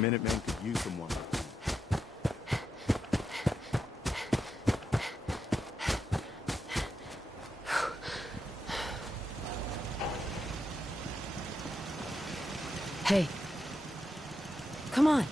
Minutemen could use someone like you. Hey. Come on.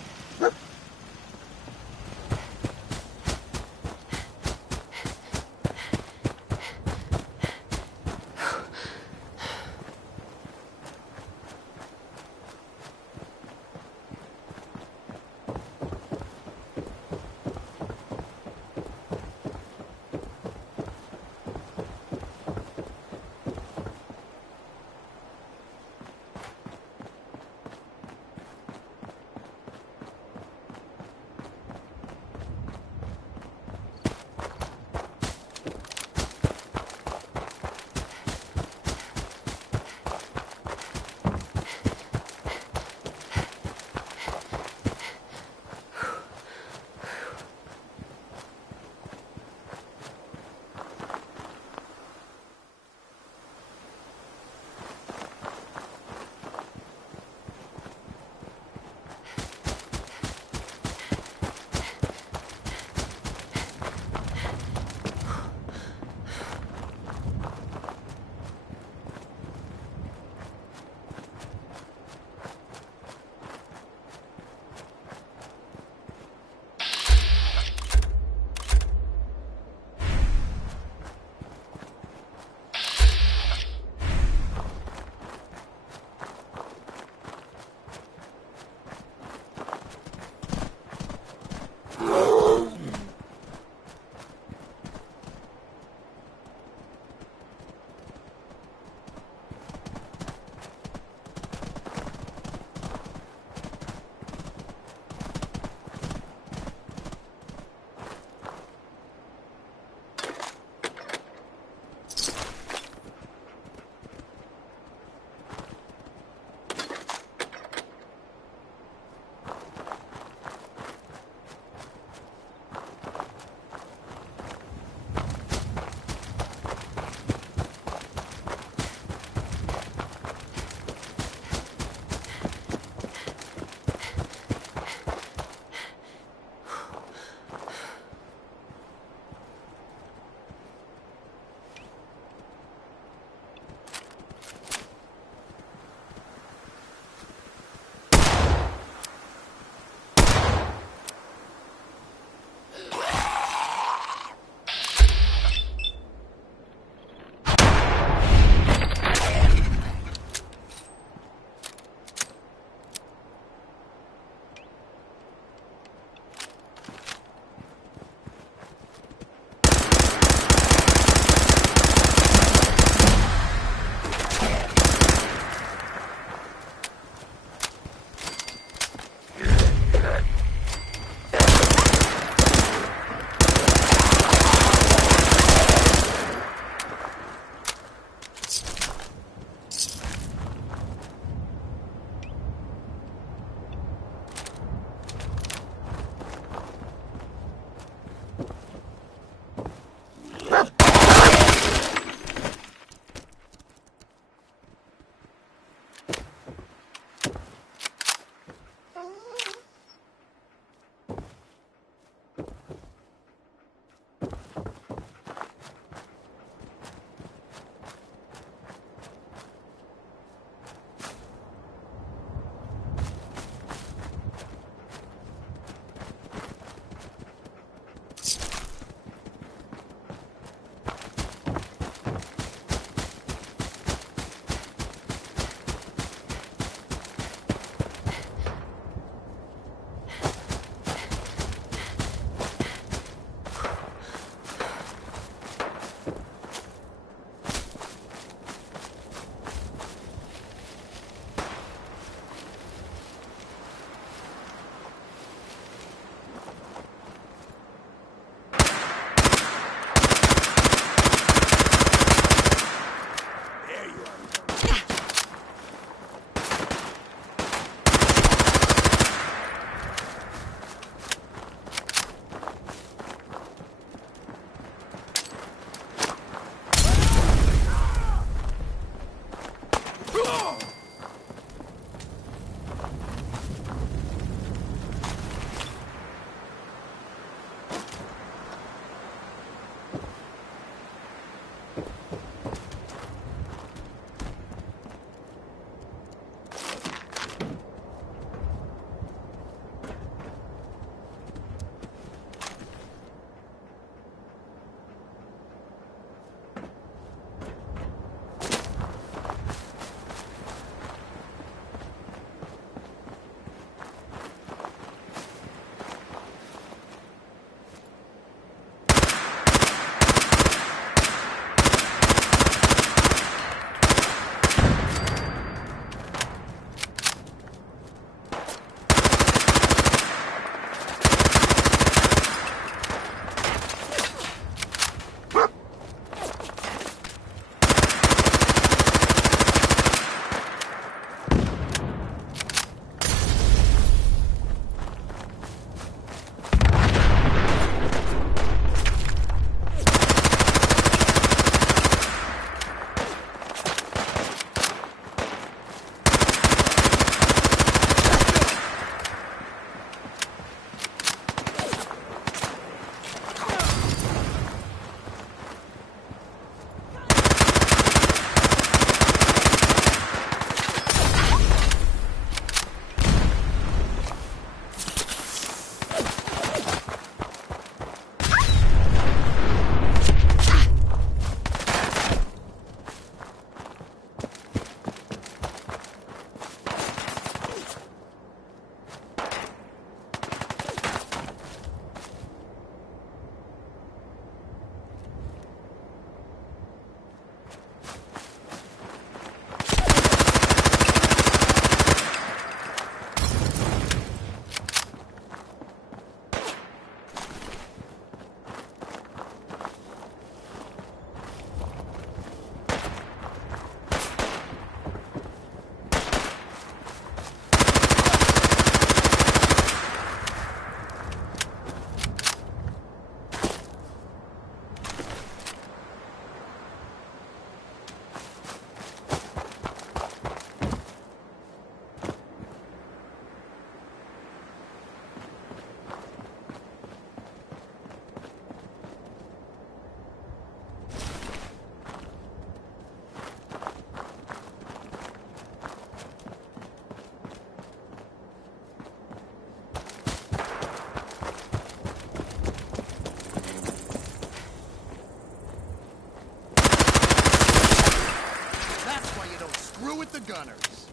Through with the gunners.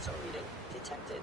console reading detected.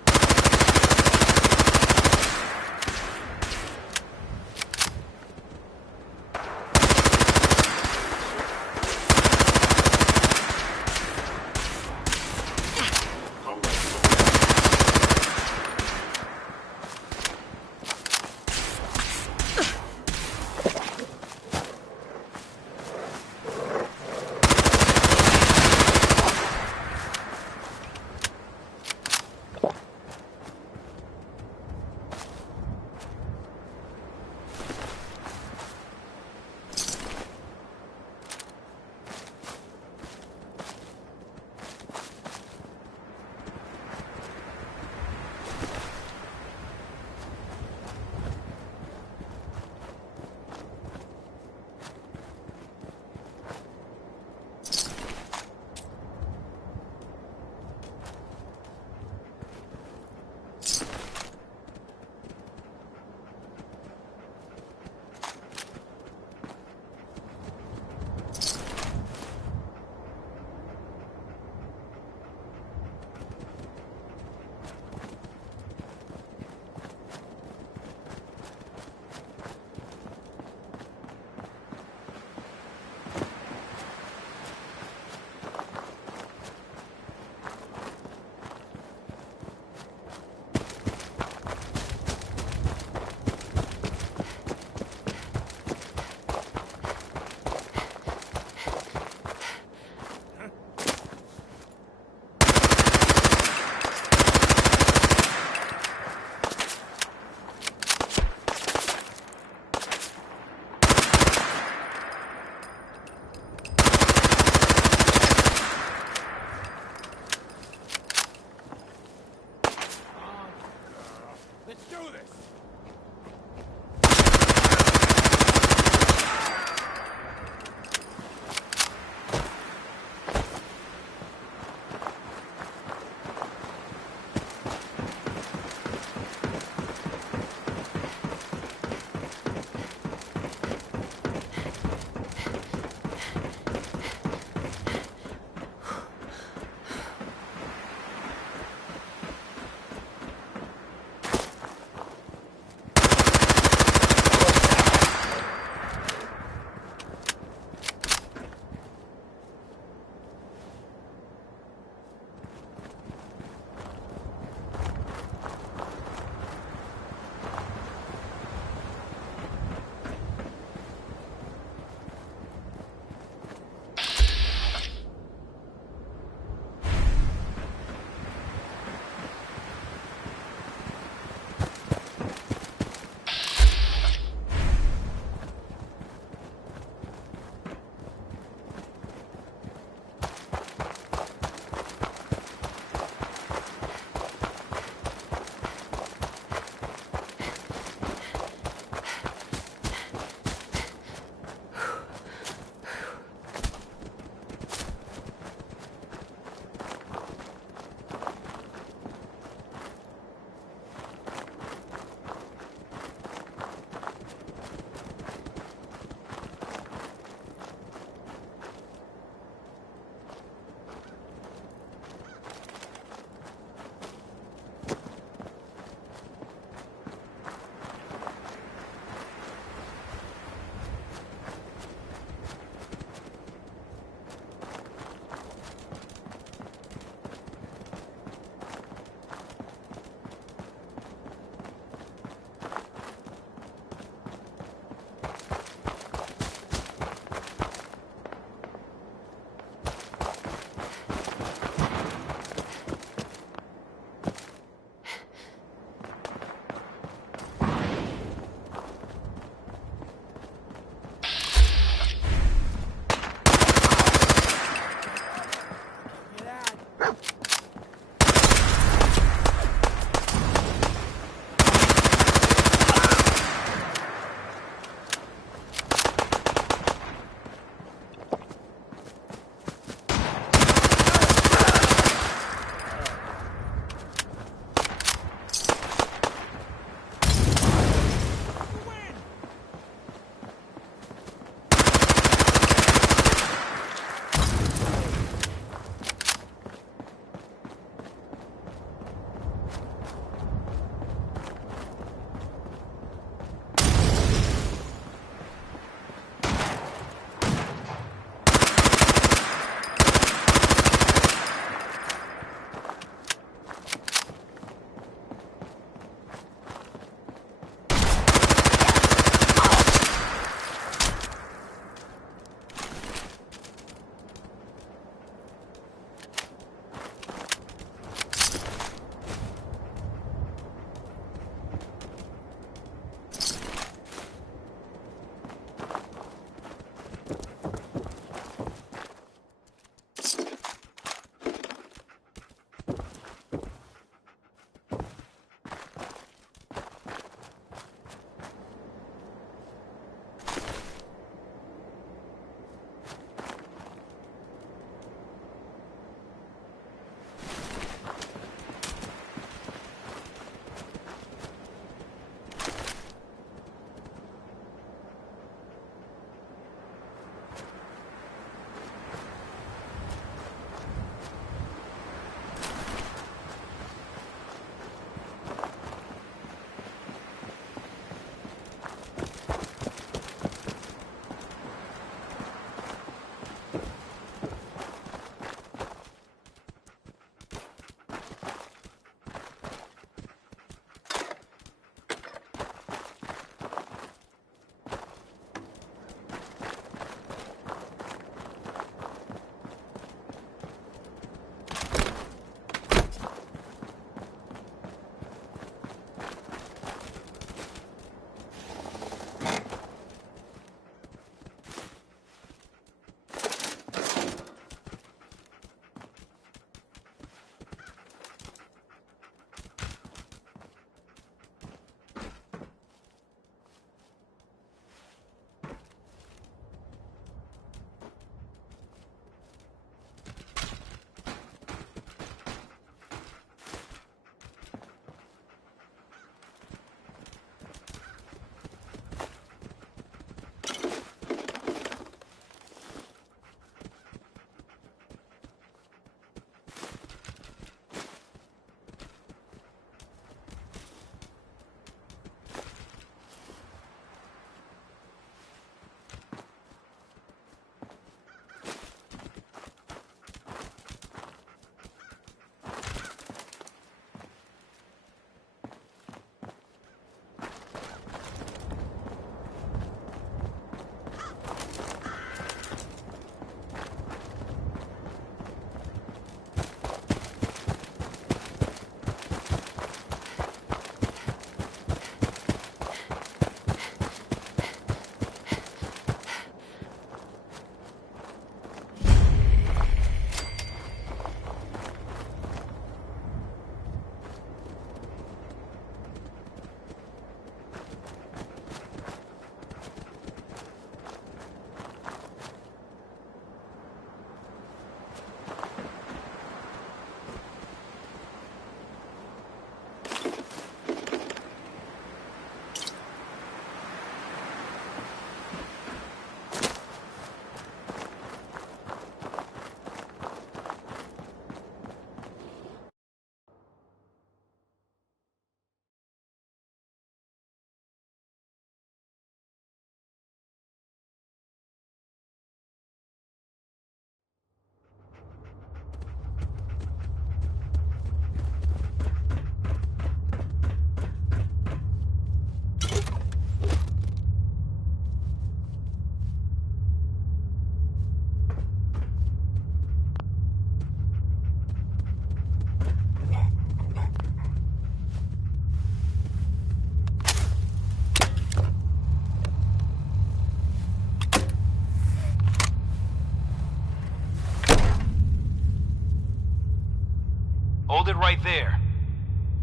Hold it right there.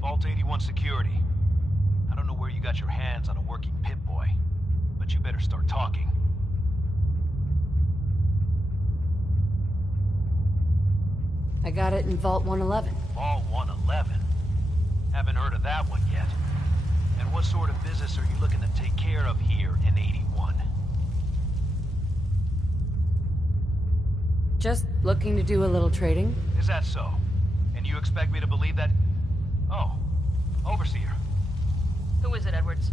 Vault 81 security. I don't know where you got your hands on a working Pip-Boy, but you better start talking. I got it in Vault 111. Vault 111? Haven't heard of that one yet. And what sort of business are you looking to take care of here in 81? Just looking to do a little trading. Is that so? And you expect me to believe that? Oh, Overseer. Who is it, Edwards?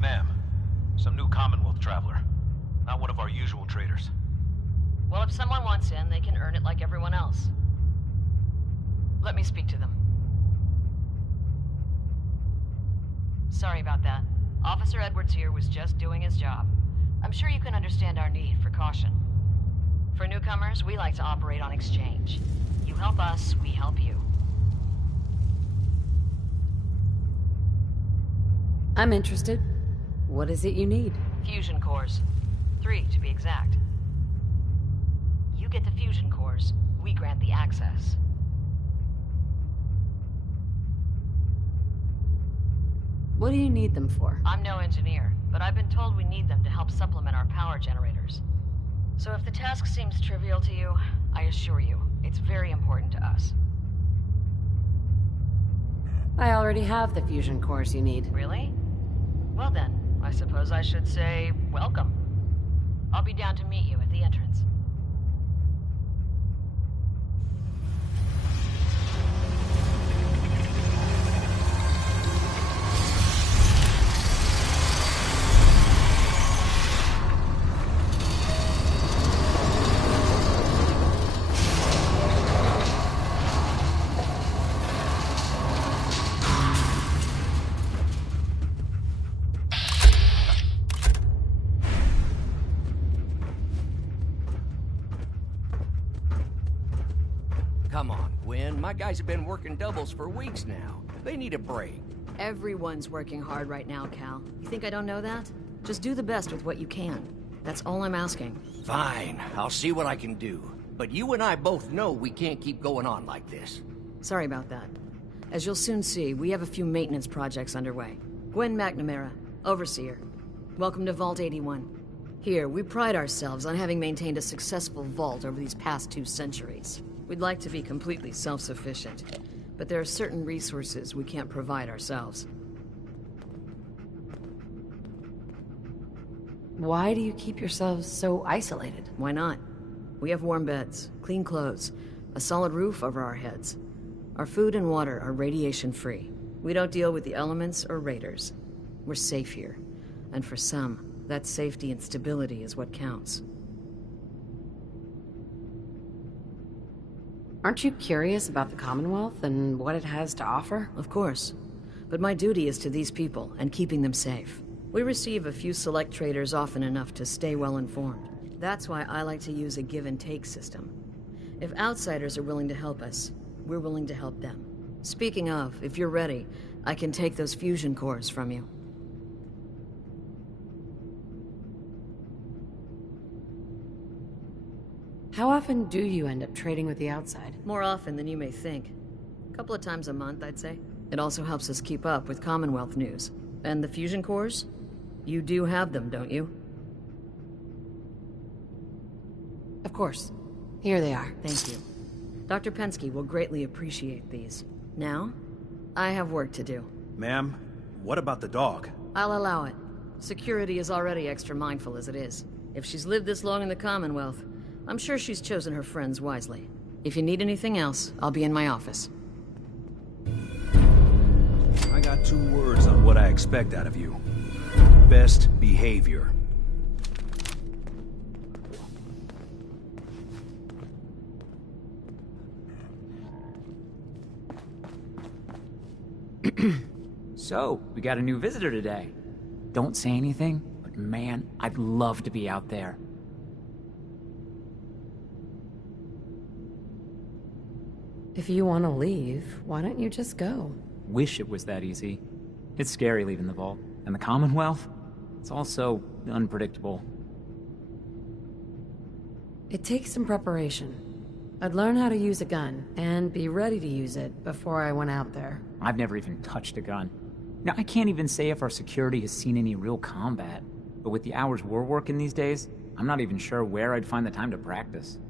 Ma'am, some new Commonwealth traveler. Not one of our usual traders. Well, if someone wants in, they can earn it like everyone else. Let me speak to them. Sorry about that. Officer Edwards here was just doing his job. I'm sure you can understand our need for caution. For newcomers, we like to operate on exchange. You help us, we help you. I'm interested. What is it you need? Fusion cores. 3, to be exact. You get the fusion cores, we grant the access. What do you need them for? I'm no engineer, but I've been told we need them to help supplement our power generators. So if the task seems trivial to you, I assure you, it's very important to us. I already have the fusion cores you need. Really? Well then, I suppose I should say welcome. I'll be down to meet you at the entrance. Come on, Gwen. My guys have been working doubles for weeks now. They need a break. Everyone's working hard right now, Cal. You think I don't know that? Just do the best with what you can. That's all I'm asking. Fine, I'll see what I can do. But you and I both know we can't keep going on like this. Sorry about that. As you'll soon see, we have a few maintenance projects underway. Gwen McNamara, Overseer. Welcome to Vault 81. Here, we pride ourselves on having maintained a successful vault over these past 2 centuries. We'd like to be completely self-sufficient, but there are certain resources we can't provide ourselves. Why do you keep yourselves so isolated? Why not? We have warm beds, clean clothes, a solid roof over our heads. Our food and water are radiation-free. We don't deal with the elements or raiders. We're safe here. And for some, that safety and stability is what counts. Aren't you curious about the Commonwealth and what it has to offer? Of course. But my duty is to these people and keeping them safe. We receive a few select traders often enough to stay well informed. That's why I like to use a give-and-take system. If outsiders are willing to help us, we're willing to help them. Speaking of, if you're ready, I can take those fusion cores from you. How often do you end up trading with the outside? More often than you may think. A couple of times a month, I'd say. It also helps us keep up with Commonwealth news. And the fusion cores? You do have them, don't you? Of course. Here they are. Thank you. Dr. Pensky will greatly appreciate these. Now, I have work to do. Ma'am, what about the dog? I'll allow it. Security is already extra mindful as it is. If she's lived this long in the Commonwealth, I'm sure she's chosen her friends wisely. If you need anything else, I'll be in my office. I got 2 words on what I expect out of you. Best behavior. So, we got a new visitor today. Don't say anything, but man, I'd love to be out there. If you want to leave, why don't you just go? Wish it was that easy. It's scary leaving the vault. And the Commonwealth? It's all so unpredictable. It takes some preparation. I'd learn how to use a gun, and be ready to use it before I went out there. I've never even touched a gun. Now, I can't even say if our security has seen any real combat, but with the hours we're working these days, I'm not even sure where I'd find the time to practice.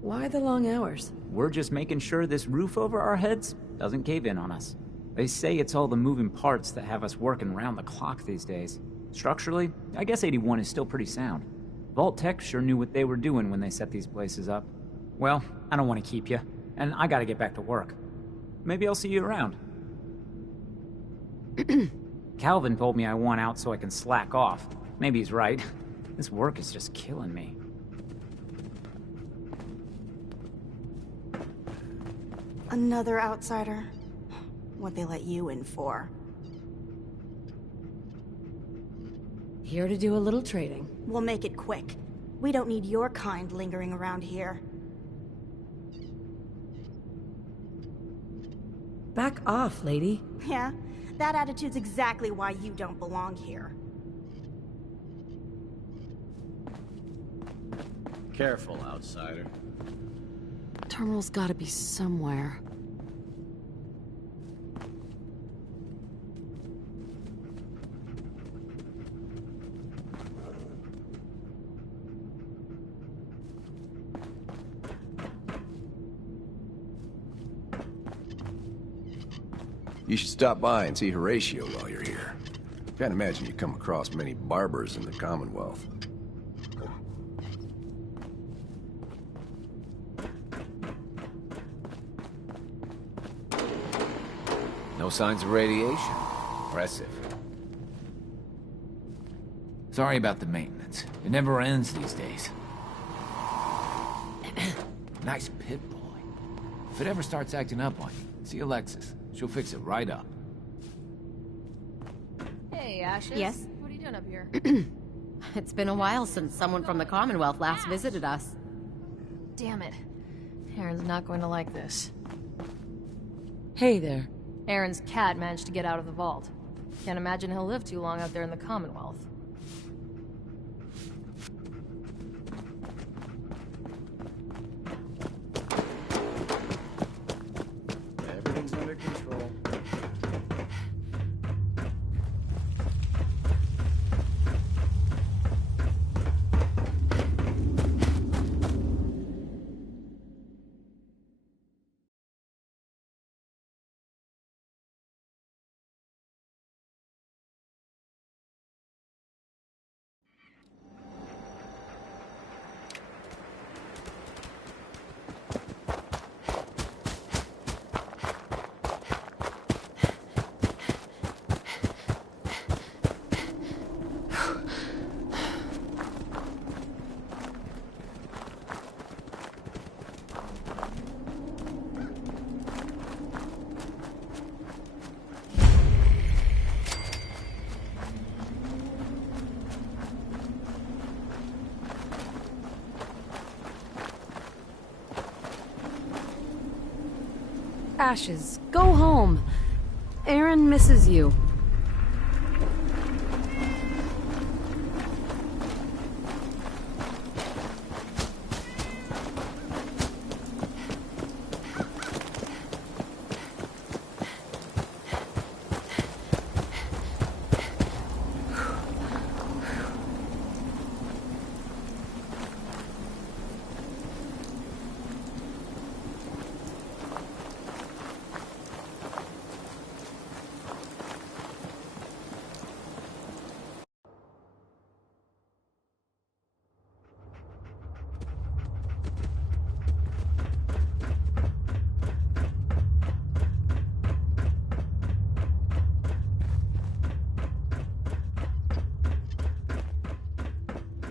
Why the long hours? We're just making sure this roof over our heads doesn't cave in on us. They say it's all the moving parts that have us working round the clock these days. Structurally, I guess 81 is still pretty sound. Vault Tech sure knew what they were doing when they set these places up. Well, I don't want to keep you, and I gotta get back to work. Maybe I'll see you around. Calvin told me I want out so I can slack off. Maybe he's right. This work is just killing me. Another outsider? What they let you in for? Here to do a little trading. We'll make it quick. We don't need your kind lingering around here. Back off, lady. Yeah? That attitude's exactly why you don't belong here. Careful, outsider. Terminal's gotta be somewhere. You should stop by and see Horatio while you're here. Can't imagine you come across many barbers in the Commonwealth. No signs of radiation. Impressive. Sorry about the maintenance. It never ends these days. Nice pit boy. If it ever starts acting up on you, see Alexis. She'll fix it right up. Hey, Ashes. Yes? What are you doing up here? It's been a while since someone from the Commonwealth last visited us. Damn it. Aaron's not going to like this. Hey there. Aaron's cat managed to get out of the vault. Can't imagine he'll live too long out there in the Commonwealth. Everything's under control. Ashes, go home. Aaron misses you.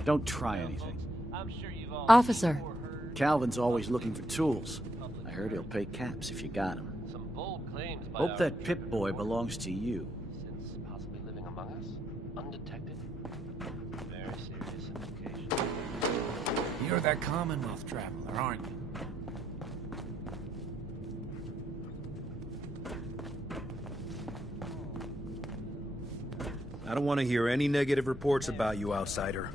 Don't try anything. Officer. Calvin's always looking for tools. I heard he'll pay caps if you got them. Hope that Pip boy belongs to you. Since possibly living among us, undetected. Very serious implications. You're that Commonwealth traveler, aren't you? I don't want to hear any negative reports about you, outsider.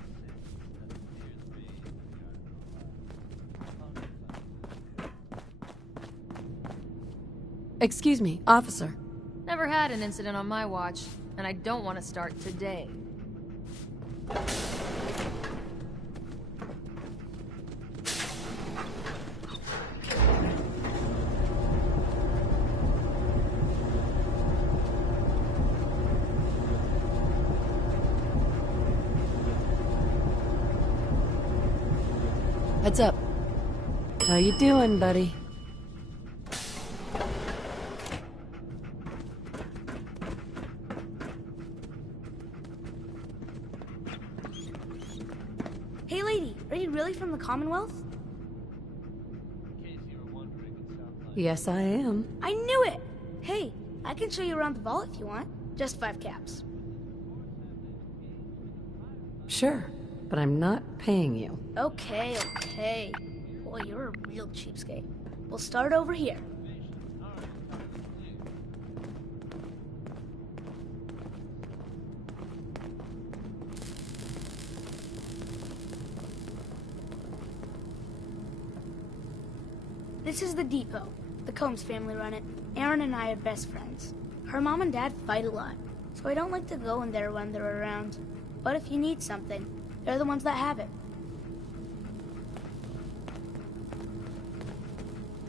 Excuse me, officer. Never had an incident on my watch, and I don't want to start today. Heads up. How you doing, buddy? Hey lady, are you really from the Commonwealth? Yes, I am. I knew it! Hey, I can show you around the vault if you want. Just 5 caps. Sure, but I'm not paying you. Okay. Boy, you're a real cheapskate. We'll start over here. This is the depot. The Combs family run it. Aaron and I are best friends. Her mom and dad fight a lot, so I don't like to go in there when they're around. But if you need something, they're the ones that have it.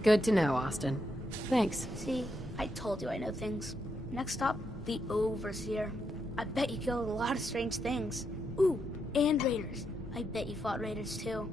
Good to know, Austin. Thanks. See, I told you I know things. Next stop, the Overseer. I bet you killed a lot of strange things. Ooh, and raiders. I bet you fought raiders too.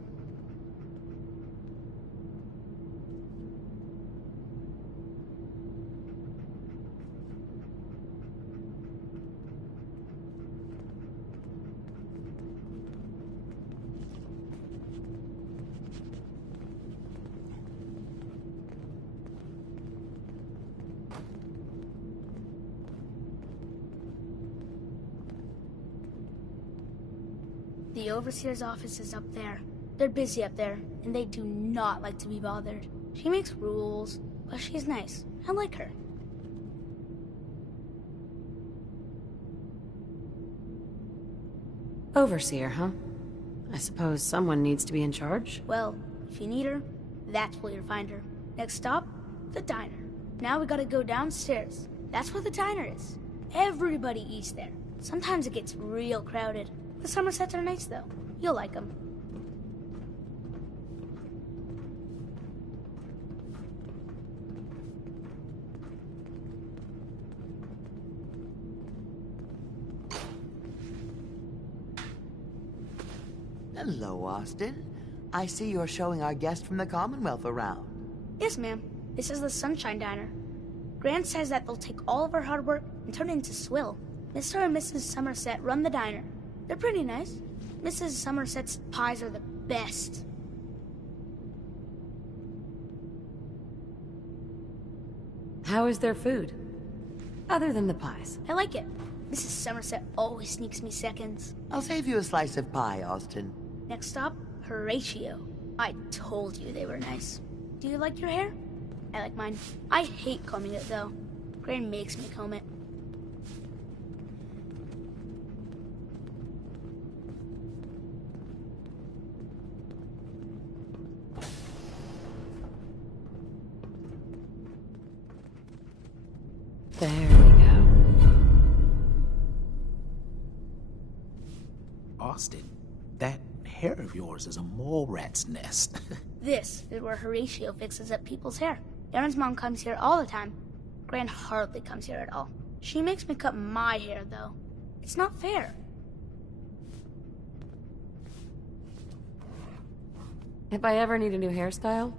The Overseer's office is up there. They're busy up there, and they do not like to be bothered. She makes rules, but she's nice. I like her. Overseer, huh? I suppose someone needs to be in charge? Well, if you need her, that's where you'll find her. Next stop, the diner. Now we gotta go downstairs. That's where the diner is. Everybody eats there. Sometimes it gets real crowded. The Somersets are nice, though. You'll like them. Hello, Austin. I see you're showing our guest from the Commonwealth around. Yes, ma'am. This is the Sunshine Diner. Grant says that they'll take all of our hard work and turn it into swill. Mr. and Mrs. Somerset run the diner. They're pretty nice. Mrs. Somerset's pies are the best. How is their food? Other than the pies. I like it. Mrs. Somerset always sneaks me seconds. I'll save you a slice of pie, Austin. Next stop, Horatio. I told you they were nice. Do you like your hair? I like mine. I hate combing it, though. Gran makes me comb it. There we go. Austin, that hair of yours is a mole rat's nest. This is where Horatio fixes up people's hair. Aaron's mom comes here all the time. Gran hardly comes here at all. She makes me cut my hair, though. It's not fair. If I ever need a new hairstyle,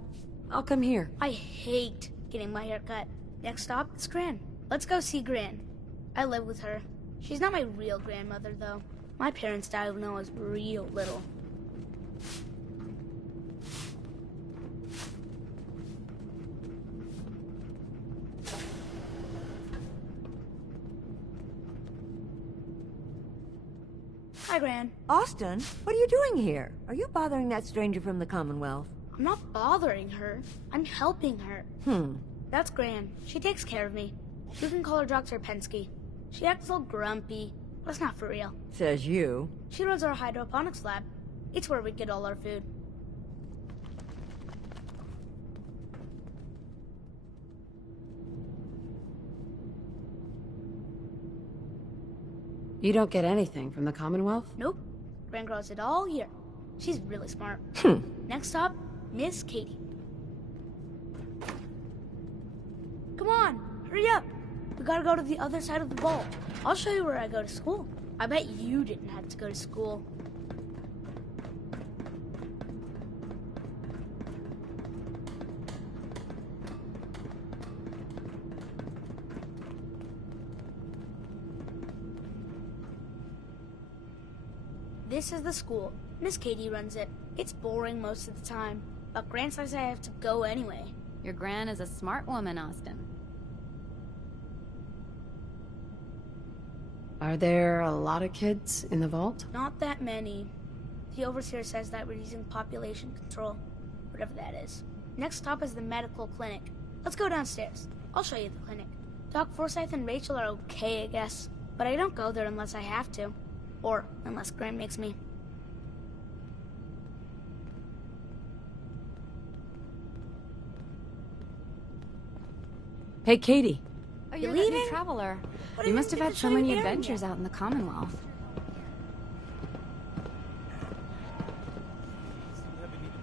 I'll come here. I hate getting my hair cut. Next stop is Gran. Let's go see Gran. I live with her. She's not my real grandmother, though. My parents died when I was real little. Hi, Gran. Austin, what are you doing here? Are you bothering that stranger from the Commonwealth? I'm not bothering her. I'm helping her. That's Gran. She takes care of me. You can call her Dr. Pensky. She acts all grumpy, That's not for real. Says you. She runs our hydroponics lab. It's where we get all our food. You don't get anything from the Commonwealth? Nope. Gran grows it all year. She's really smart. Next stop, Miss Katie. Come on, hurry up. We gotta go to the other side of the vault. I'll show you where I go to school. I bet you didn't have to go to school. This is the school. Miss Katie runs it. It's boring most of the time, but Gran says I have to go anyway. Your Gran is a smart woman, Austin. Are there a lot of kids in the vault? Not that many. The overseer says that we're using population control, whatever that is. Next stop is the medical clinic. Let's go downstairs. I'll show you the clinic. Doc Forsyth and Rachel are okay, I guess, but I don't go there unless I have to. Or unless Gran makes me. Hey, Katie. Oh, you're leaving? the new traveler. What You do must have think had of so showing many Aaron adventures yet? out in the Commonwealth.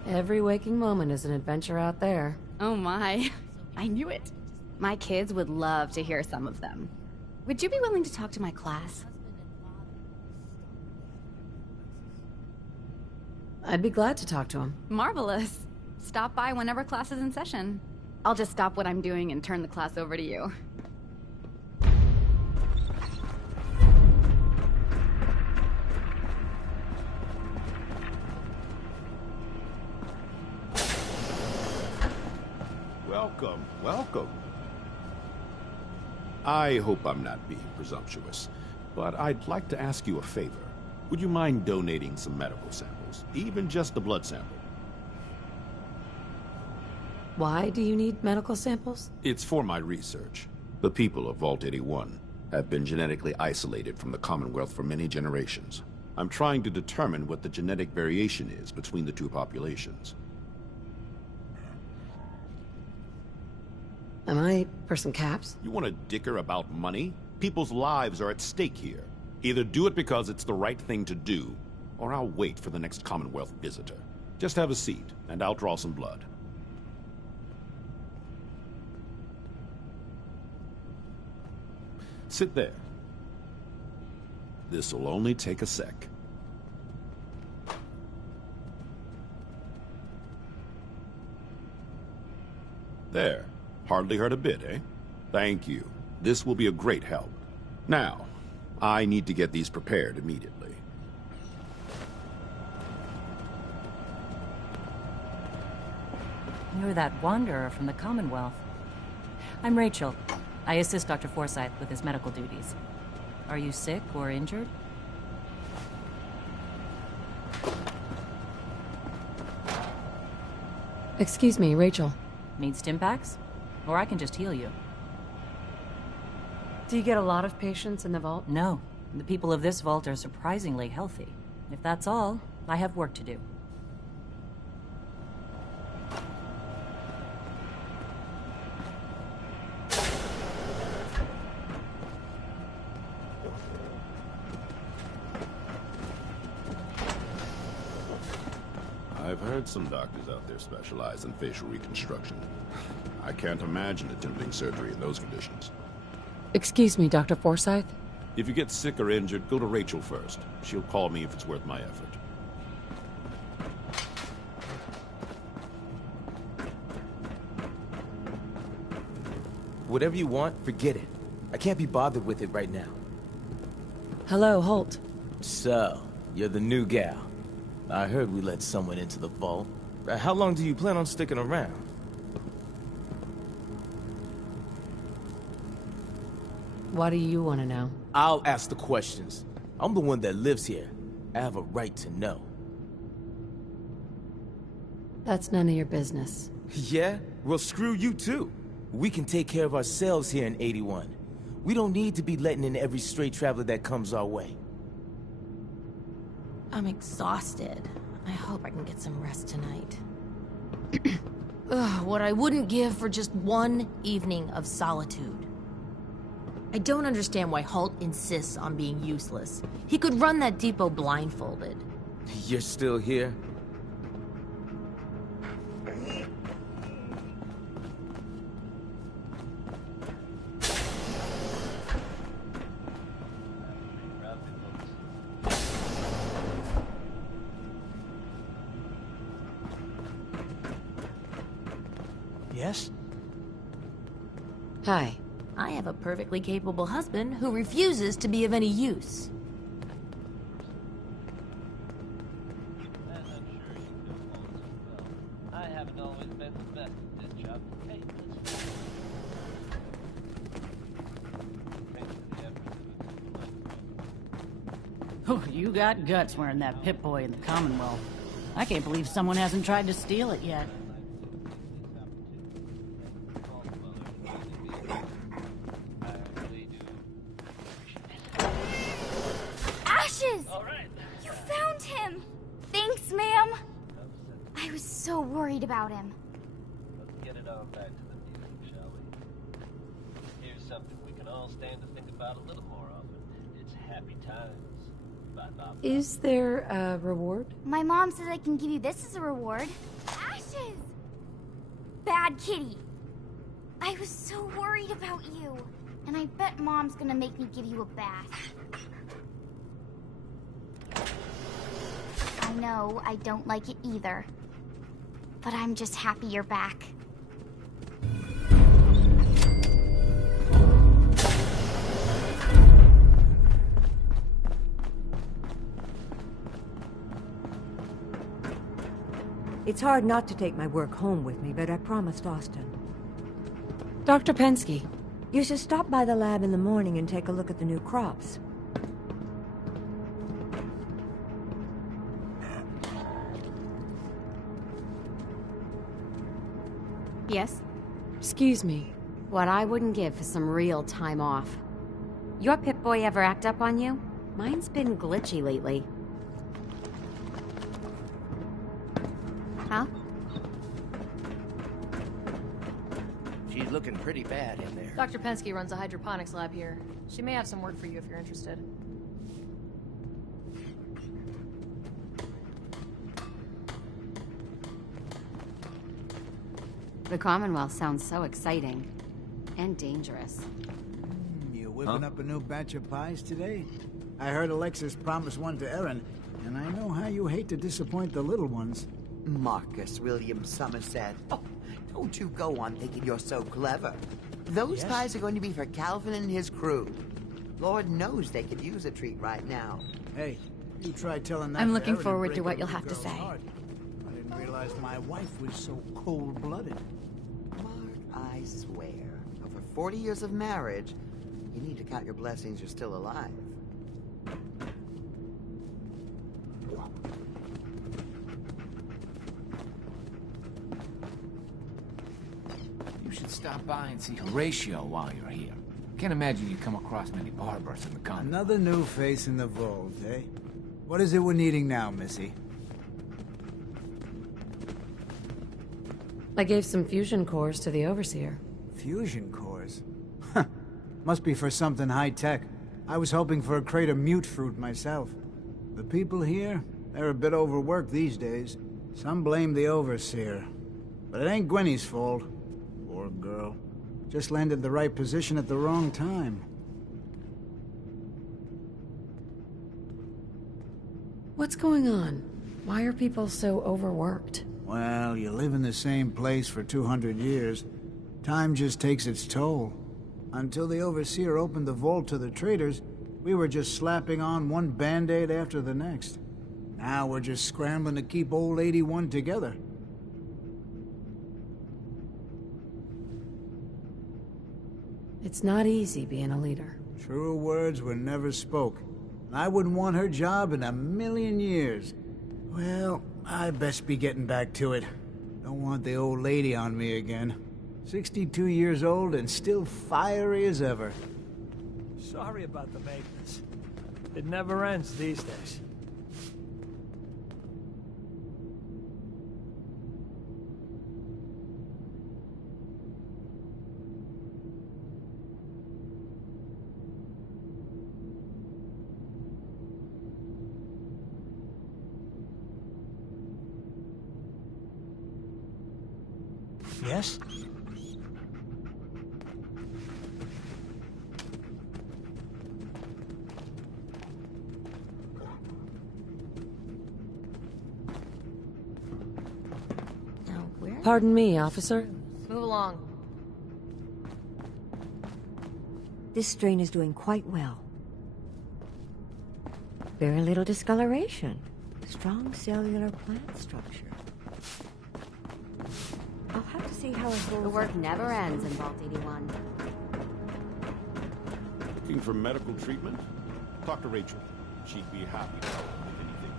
Every waking moment is an adventure out there. Oh my. I knew it. My kids would love to hear some of them. Would you be willing to talk to my class? I'd be glad to talk to him. Marvelous. Stop by whenever class is in session. I'll just stop what I'm doing and turn the class over to you. Welcome, welcome. I hope I'm not being presumptuous, but I'd like to ask you a favor. Would you mind donating some medical samples, even just a blood sample? Why do you need medical samples? It's for my research. The people of Vault 81 have been genetically isolated from the Commonwealth for many generations. I'm trying to determine what the genetic variation is between the two populations. Am I for some caps? You want to dicker about money? People's lives are at stake here. Either do it because it's the right thing to do, or I'll wait for the next Commonwealth visitor. Just have a seat, and I'll draw some blood. Sit there. This'll only take a sec. There. Hardly hurt a bit, eh? Thank you. This will be a great help. Now, I need to get these prepared immediately. You're that wanderer from the Commonwealth. I'm Rachel. I assist Dr. Forsyth with his medical duties. Are you sick or injured? Excuse me, Rachel. Need stim packs? Or I can just heal you. Do you get a lot of patients in the vault? No. The people of this vault are surprisingly healthy. If that's all, I have work to do. I've heard some doctors out there specialize in facial reconstruction. I can't imagine attempting surgery in those conditions. Excuse me, Dr. Forsyth? If you get sick or injured, go to Rachel first. She'll call me if it's worth my effort. Whatever you want, forget it. I can't be bothered with it right now. Hello, Holt. So, you're the new gal. I heard we let someone into the vault. How long do you plan on sticking around? What do you want to know? I'll ask the questions. I'm the one that lives here. I have a right to know. That's none of your business. Yeah? Well, screw you too. We can take care of ourselves here in 81. We don't need to be letting in every stray traveler that comes our way. I'm exhausted. I hope I can get some rest tonight. Ugh, what I wouldn't give for just one evening of solitude. I don't understand why Holt insists on being useless. He could run that depot blindfolded. You're still here? Yes? Hi. I have a perfectly capable husband who refuses to be of any use. I haven't always been the best at this job. Hey, Oh, you got guts wearing that Pip-Boy in the Commonwealth. I can't believe someone hasn't tried to steal it yet. Ashes! You found him! Thanks, ma'am! I was so worried about him. Let's get it on back to the music, shall we? Here's something we can all stand to think about a little more often. It's happy times. Bye-bye. Is there a reward? My mom says I can give you this as a reward. Ashes! Bad kitty. I was so worried about you. And I bet Mom's gonna make me give you a bath. I know I don't like it either. But I'm just happy you're back. It's hard not to take my work home with me, but I promised Austin. Dr. Pensky. You should stop by the lab in the morning and take a look at the new crops. Yes? Excuse me. What I wouldn't give for some real time off. Your Pip-Boy ever act up on you? Mine's been glitchy lately. Huh? She's looking pretty bad in there. Dr. Pensky runs a hydroponics lab here. She may have some work for you if you're interested. The Commonwealth sounds so exciting. And dangerous. You whipping up a new batch of pies today? I heard Alexis promise one to Erin, and I know how you hate to disappoint the little ones. Marcus William Somerset. Oh, don't you go on thinking you're so clever. Those pies are going to be for Calvin and his crew. Lord knows they could use a treat right now. Hey, you try telling that I'm to looking Erin forward and to break what you'll every have to girl's say. heart. I didn't realize my wife was so cold-blooded. Mark, I swear, over 40 years of marriage, you need to count your blessings you're still alive. You should stop by and see Horatio while you're here. Can't imagine you come across many barbers in the con. Another new face in the vault, eh? What is it we're needing now, Missy? I gave some fusion cores to the Overseer. Fusion cores? Huh. Must be for something high-tech. I was hoping for a crate of mute fruit myself. The people here, they're a bit overworked these days. Some blame the Overseer. But it ain't Gwenny's fault. Poor girl. Just landed the right position at the wrong time. What's going on? Why are people so overworked? Well, you live in the same place for 200 years. Time just takes its toll. Until the Overseer opened the vault to the traders, we were just slapping on one band-aid after the next. Now we're just scrambling to keep old 81 together. It's not easy being a leader. Truer words were never spoke. I wouldn't want her job in a million years. Well, I best be getting back to it. Don't want the old lady on me again. 62 years old and still fiery as ever. Sorry about the maintenance. It never ends these days. Yes? Pardon me, officer. Move along. This strain is doing quite well. Very little discoloration. Strong cellular plant structure. I'll have to see how it holds. The work never ends in Vault 81. Looking for medical treatment? Talk to Rachel. She'd be happy to help with anything.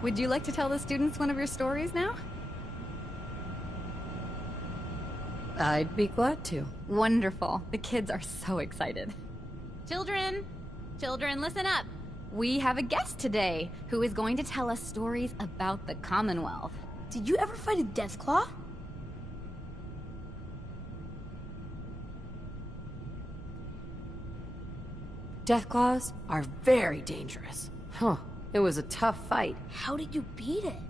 Would you like to tell the students one of your stories now? I'd be glad to. Wonderful. The kids are so excited. Children! Children, listen up! We have a guest today who is going to tell us stories about the Commonwealth. Did you ever fight a Deathclaw? Deathclaws are very dangerous. Huh. It was a tough fight. How did you beat it?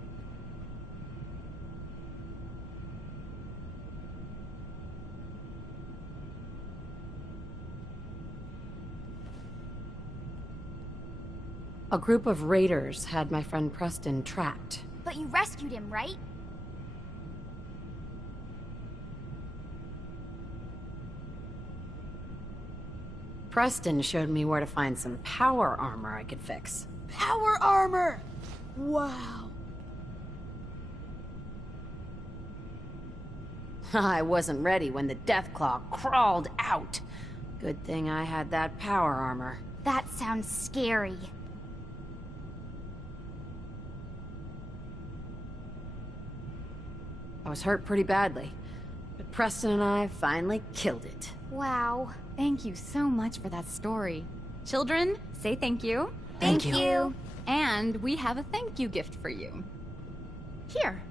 A group of raiders had my friend Preston trapped. But you rescued him, right? Preston showed me where to find some power armor I could fix. Power armor! Wow. I wasn't ready when the Deathclaw crawled out. Good thing I had that power armor. That sounds scary. I was hurt pretty badly, but Preston and I finally killed it. Wow. Thank you so much for that story. Children, say thank you. Thank you. And we have a thank you gift for you. Here.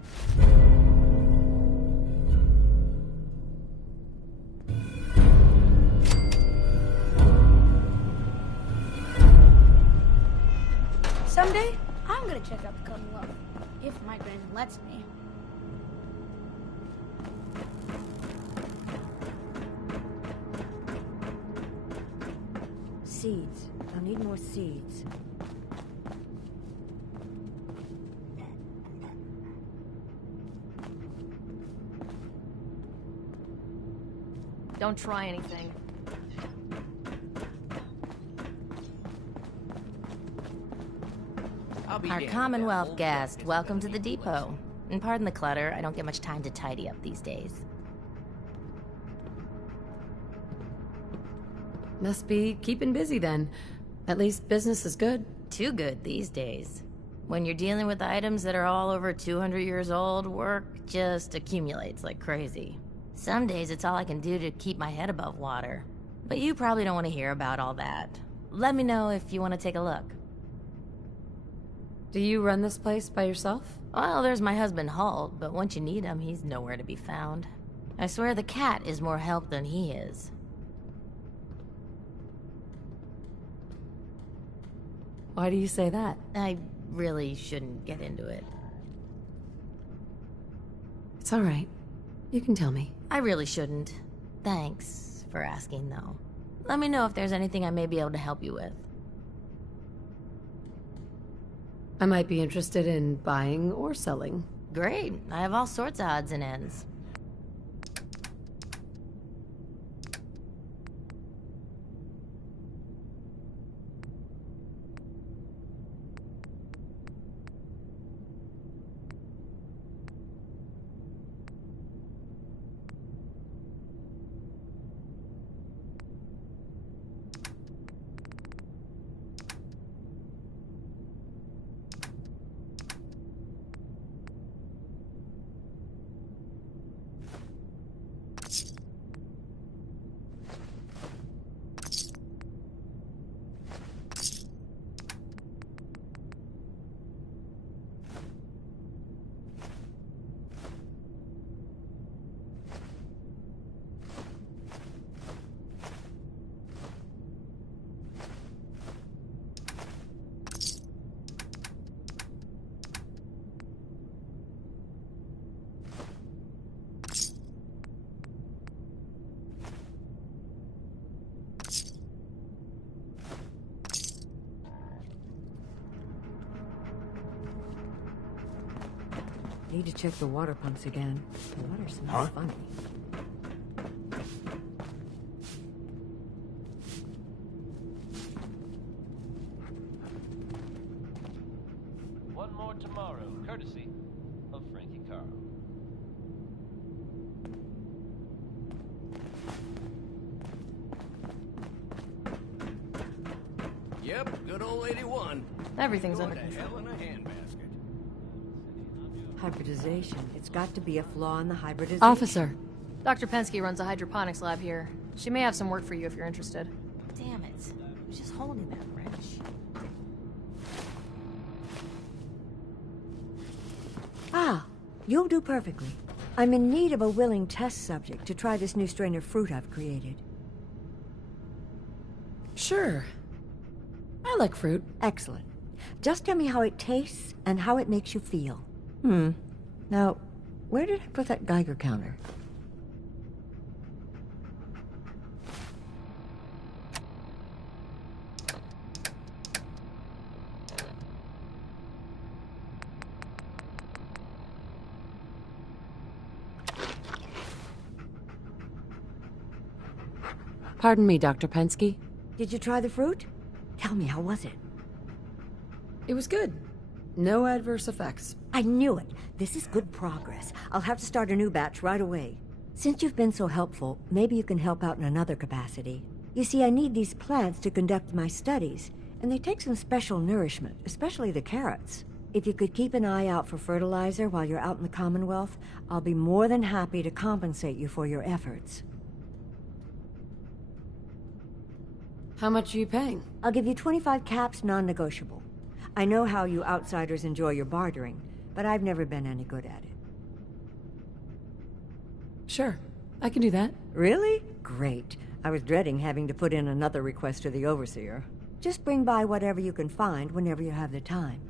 Someday, I'm gonna check out the Commonwealth. If my grand lets me. Seeds. I'll need more seeds. Don't try anything. Our Commonwealth guest, welcome to the depot. And pardon the clutter, I don't get much time to tidy up these days. Must be keeping busy then. At least business is good. Too good these days. When you're dealing with items that are all over 200 years old, work just accumulates like crazy. Some days it's all I can do to keep my head above water. But you probably don't want to hear about all that. Let me know if you want to take a look. Do you run this place by yourself? Well, there's my husband Halt, but once you need him, he's nowhere to be found. I swear the cat is more help than he is. Why do you say that? I really shouldn't get into it. It's all right. You can tell me. I really shouldn't. Thanks for asking, though. Let me know if there's anything I may be able to help you with. I might be interested in buying or selling. Great. I have all sorts of odds and ends. need to check the water pumps again. The water smells funny. One more tomorrow, courtesy of Frankie Carl. Yep, good old 81. Everything's Going under to control. hell in a handbasket. Hybridization. It's got to be a flaw in the hybridization. Officer. Dr. Pensky runs a hydroponics lab here. She may have some work for you if you're interested. Damn it. I was just holding that wrench. Ah, you'll do perfectly. I'm in need of a willing test subject to try this new strain of fruit I've created. Sure. I like fruit. Excellent. Just tell me how it tastes and how it makes you feel. Now, where did I put that Geiger counter? Pardon me, Dr. Pensky. Did you try the fruit? Tell me, how was it? It was good. No adverse effects. I knew it. This is good progress. I'll have to start a new batch right away. Since you've been so helpful, maybe you can help out in another capacity. You see, I need these plants to conduct my studies, and they take some special nourishment, especially the carrots. If you could keep an eye out for fertilizer while you're out in the Commonwealth, I'll be more than happy to compensate you for your efforts. How much are you paying? I'll give you 25 caps, non-negotiable. I know how you outsiders enjoy your bartering, but I've never been any good at it. Sure, I can do that. Really? Great. I was dreading having to put in another request to the Overseer. Just bring by whatever you can find whenever you have the time.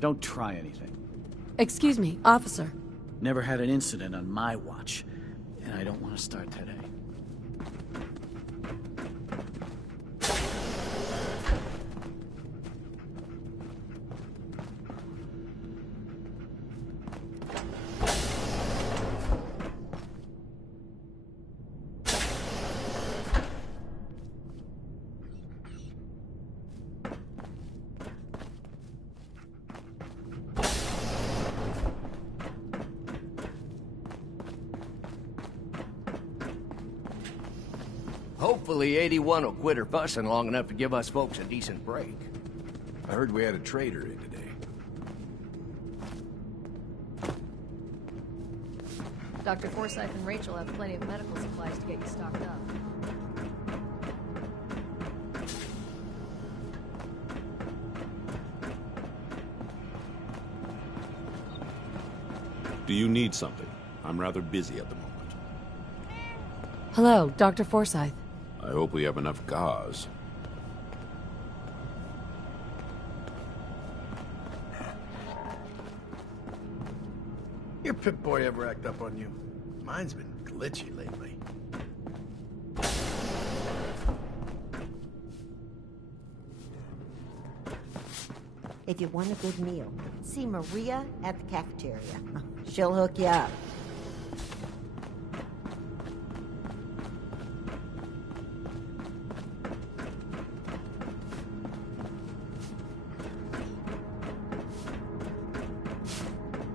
Don't try anything. Excuse me, officer. Never had an incident on my watch, and I don't want to start today. Hopefully 81 will quit her fussing long enough to give us folks a decent break. I heard we had a trader in today. Dr. Forsyth and Rachel have plenty of medical supplies to get you stocked up. Do you need something? I'm rather busy at the moment. Hello, Dr. Forsyth. I hope we have enough gauze. Your Pip-Boy ever act up on you? Mine's been glitchy lately. If you want a good meal, see Maria at the cafeteria. She'll hook you up.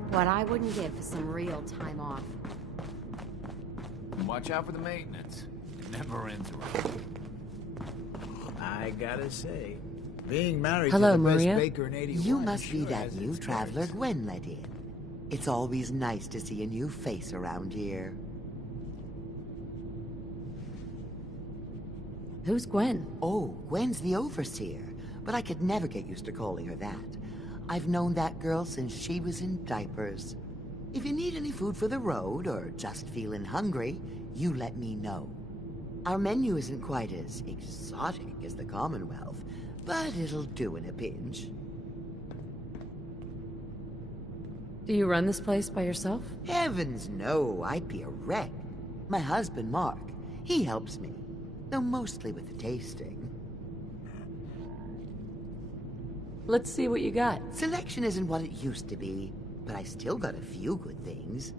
What I wouldn't give for some real time off. And watch out for the maintenance. It never ends around. I gotta say, being married Hello, to the Maria. best baker in 81... You must be sure that has new its traveler merits. Gwen let in. It's always nice to see a new face around here. Who's Gwen? Oh, Gwen's the overseer, but I could never get used to calling her that. I've known that girl since she was in diapers. If you need any food for the road, or just feeling hungry, you let me know. Our menu isn't quite as exotic as the Commonwealth, but it'll do in a pinch. Do you run this place by yourself? Heavens no, I'd be a wreck. My husband, Mark, he helps me, though mostly with the tasting. Let's see what you got. Selection isn't what it used to be, but I still got a few good things.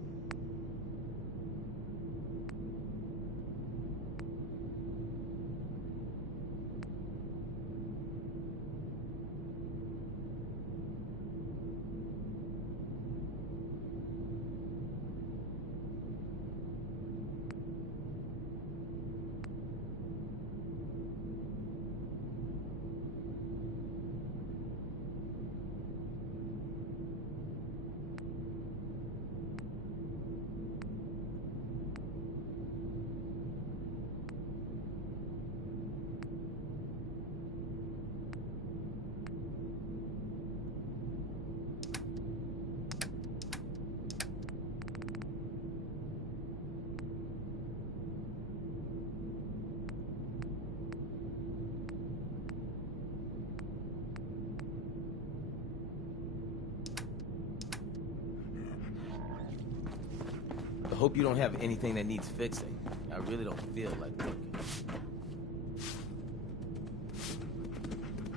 I hope you don't have anything that needs fixing. I really don't feel like working.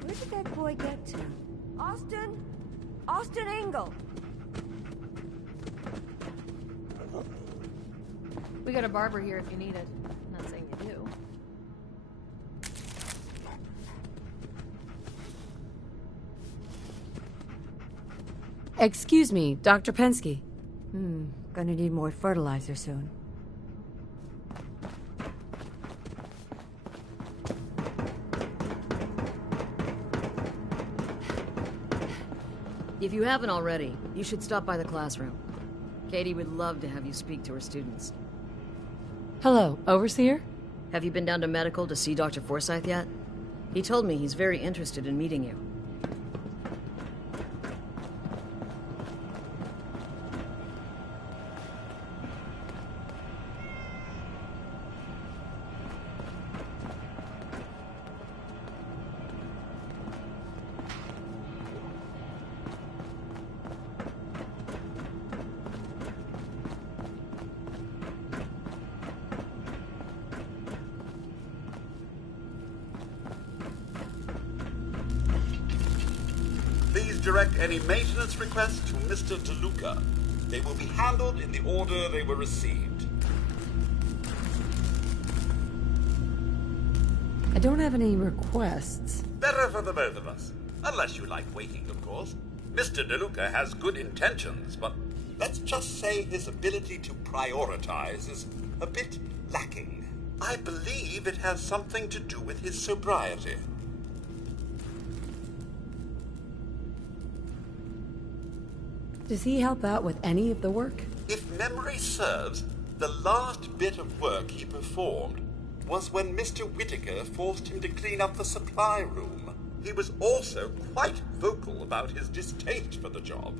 Where did that boy get to? Austin? Austin Engel! We got a barber here if you need it. I'm not saying you do. Excuse me, Dr. Pensky. Gonna need more fertilizer soon. If you haven't already, you should stop by the classroom. Katie would love to have you speak to her students. Hello, Overseer? Have you been down to medical to see Dr. Forsyth yet? He told me he's very interested in meeting you. Please direct any maintenance requests to Mr. DeLuca. They will be handled in the order they were received. I don't have any requests. Better for the both of us. Unless you like waiting, of course. Mr. DeLuca has good intentions, but let's just say his ability to prioritize is a bit lacking. I believe it has something to do with his sobriety. Does he help out with any of the work? If memory serves, the last bit of work he performed was when Mr. Whitaker forced him to clean up the supply room. He was also quite vocal about his distaste for the job.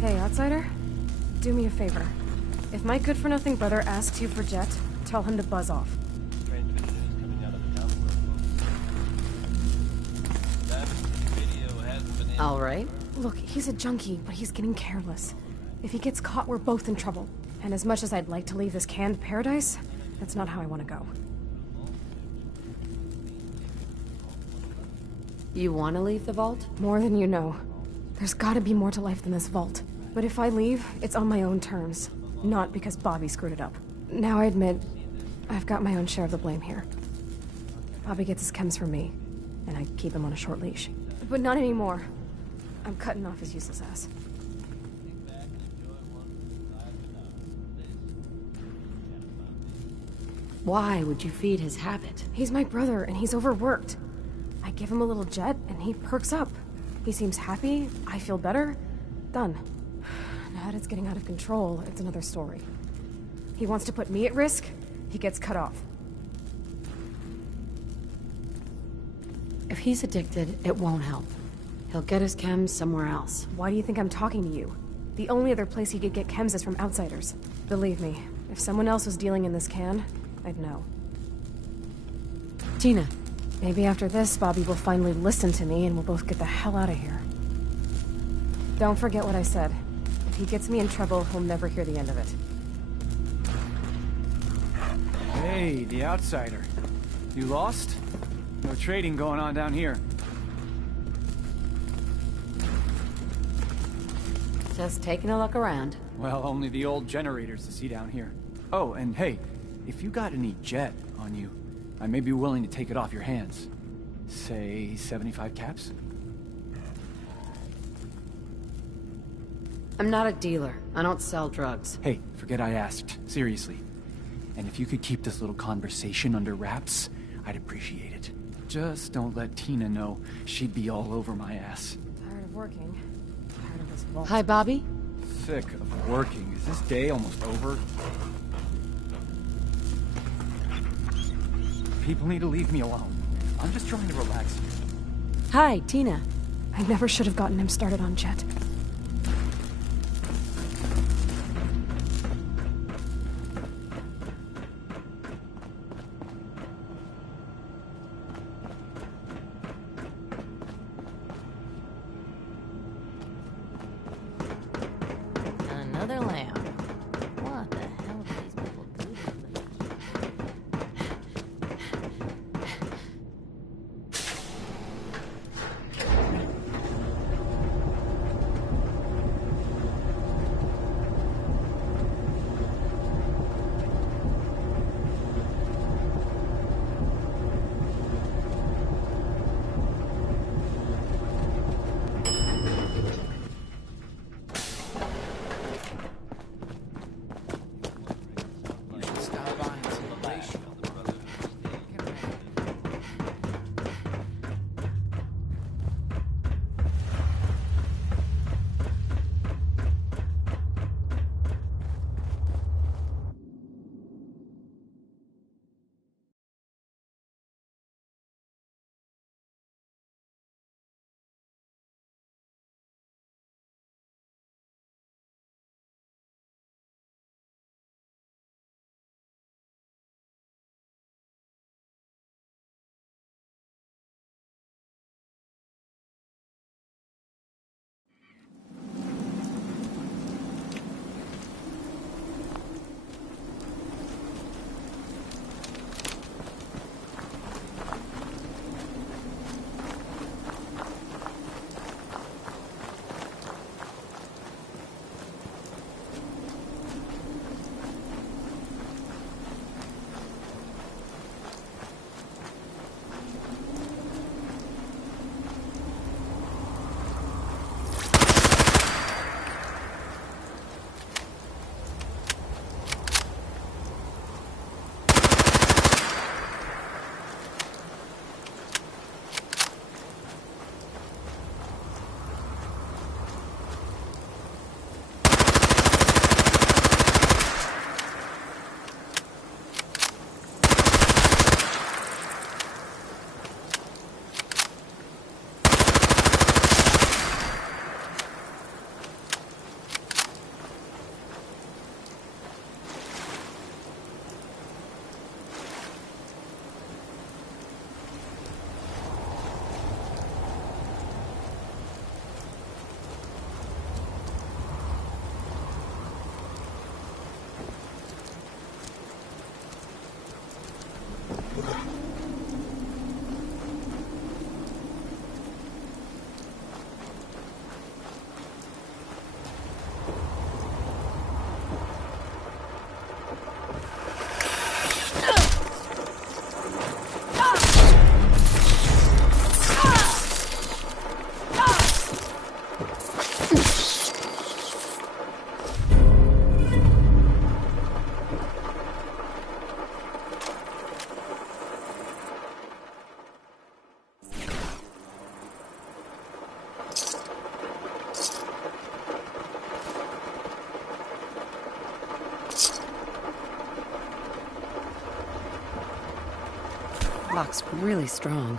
Hey, outsider. Do me a favor. If my good-for-nothing brother asks you for Jet, tell him to buzz off. All right. Look, he's a junkie, but he's getting careless. If he gets caught, we're both in trouble. And as much as I'd like to leave this canned paradise, that's not how I want to go. You want to leave the vault? More than you know. There's gotta be more to life than this vault. But if I leave, it's on my own terms. Not because Bobby screwed it up. Now I admit, I've got my own share of the blame here. Bobby gets his chems from me, and I keep him on a short leash. But not anymore. I'm cutting off his useless ass. Why would you feed his habit? He's my brother, and he's overworked. I give him a little Jet, and he perks up. He seems happy, I feel better. Done. Now that it's getting out of control, it's another story. He wants to put me at risk, he gets cut off. If he's addicted, it won't help. He'll get his chems somewhere else. Why do you think I'm talking to you? The only other place he could get chems is from outsiders. Believe me, if someone else was dealing in this can, I'd know. Tina. Maybe after this, Bobby will finally listen to me and we'll both get the hell out of here. Don't forget what I said. If he gets me in trouble, he'll never hear the end of it. Hey, the outsider. You lost? No trading going on down here. Just taking a look around. Well, only the old generators to see down here. Oh, and hey, if you got any jet on you, I may be willing to take it off your hands. Say 75 caps? I'm not a dealer. I don't sell drugs. Hey, forget I asked. Seriously. And if you could keep this little conversation under wraps, I'd appreciate it. Just don't let Tina know. She'd be all over my ass. Tired of working. Tired of this vault. Hi, Bobby. Sick of working. Is this day almost over? People need to leave me alone. I'm just trying to relax here. Hi, Tina. I never should have gotten him started on Jet. Another lamp. What the hell do these people do to them? clock's really strong.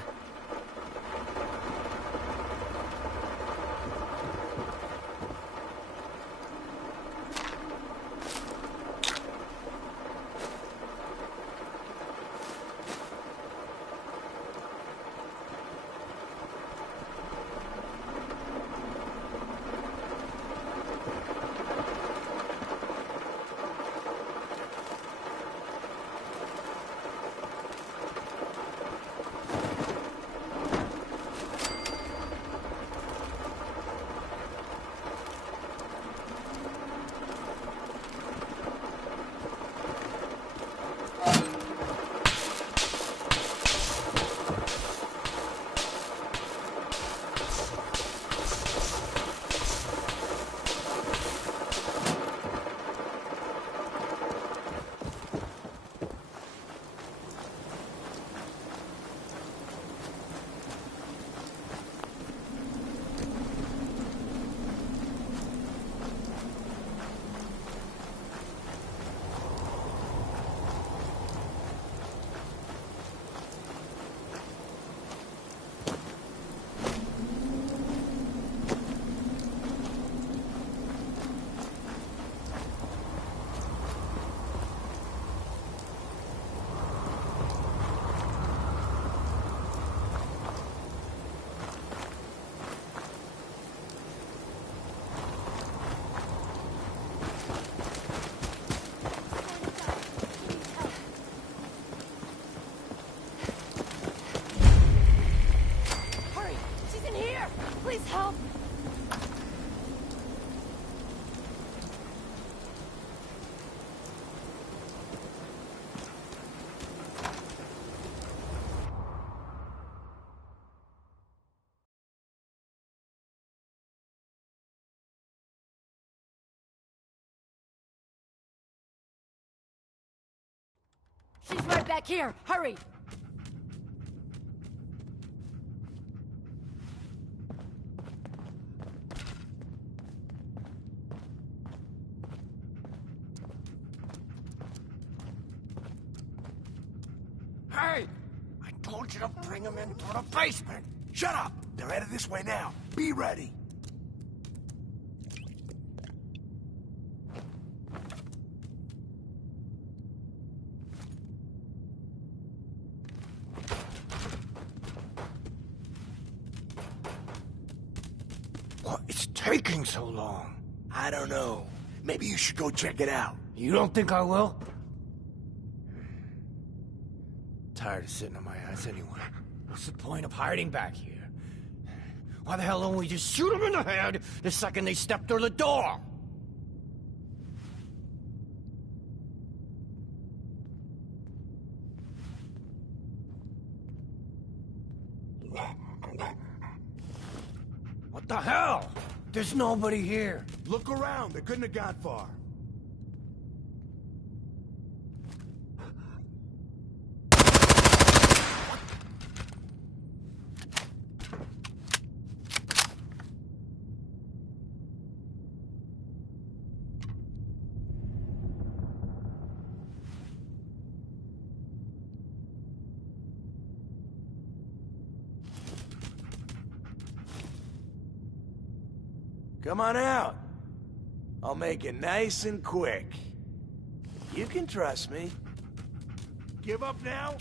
Please help! She's right back here! Hurry! Hey! I told you to bring them into the basement! Shut up! They're headed this way now. Be ready! What's taking so long? I don't know. Maybe you should go check it out. You don't think I will? Tired of sitting on my ass anyway. What's the point of hiding back here? Why the hell don't we just shoot them in the head the second they step through the door? What the hell? There's nobody here. Look around. They couldn't have got far. Come on out. I'll make it nice and quick. You can trust me. Give up now?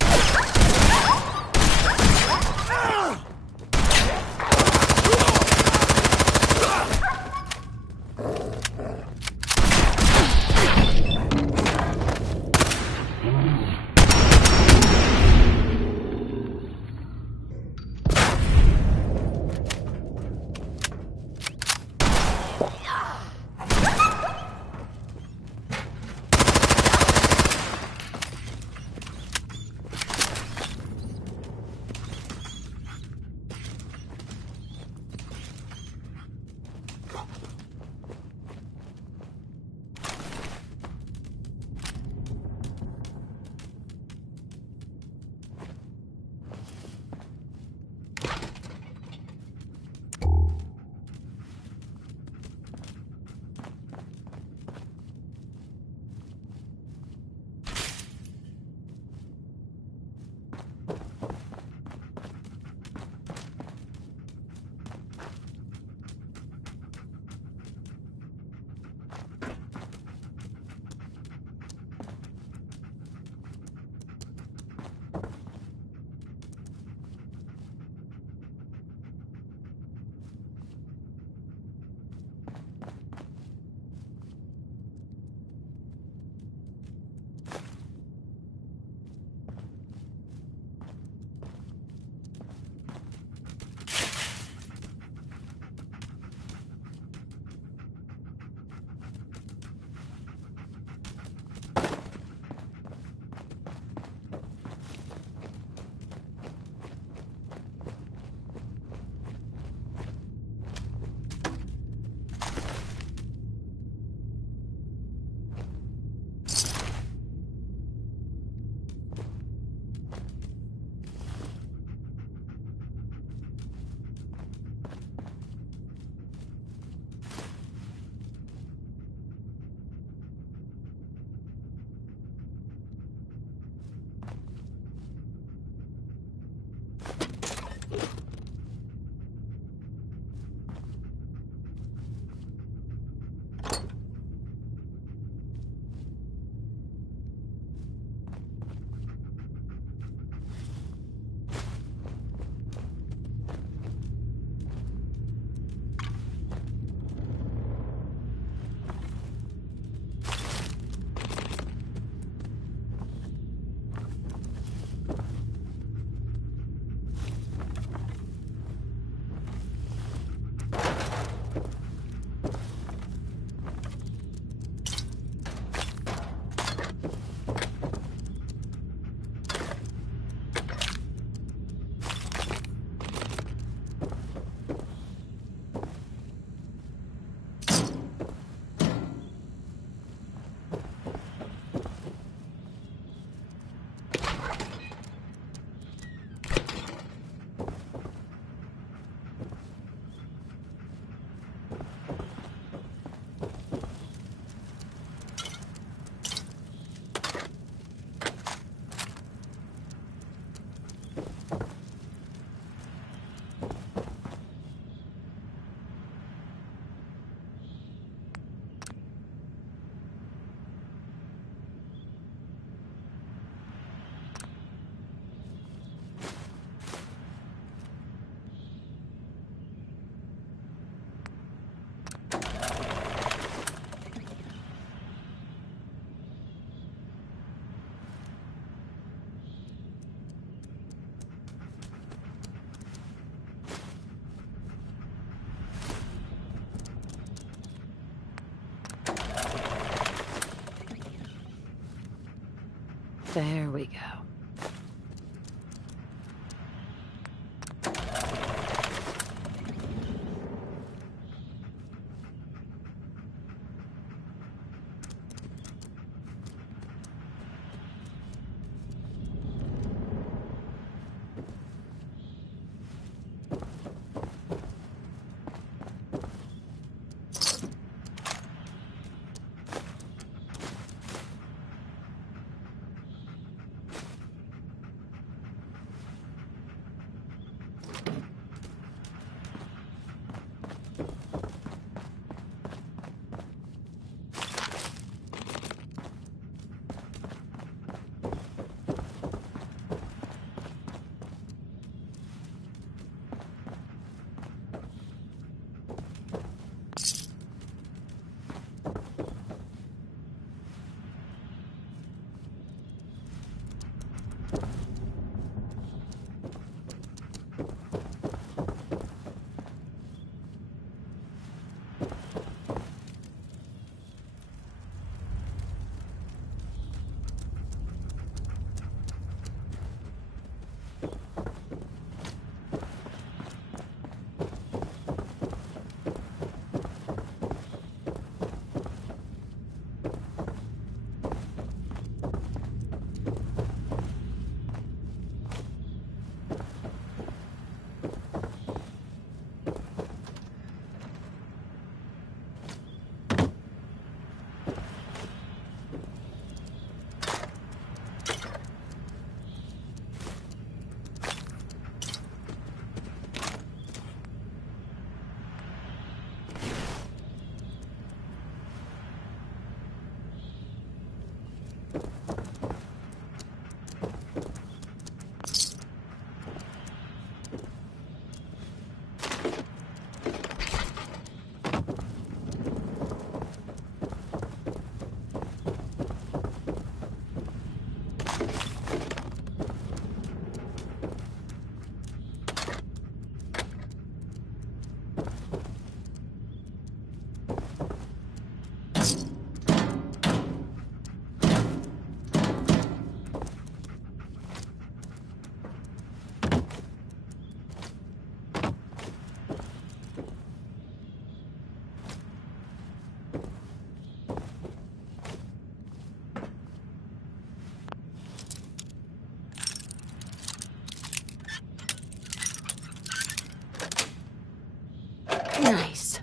There we go. Nice.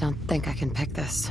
Don't think I can pick this.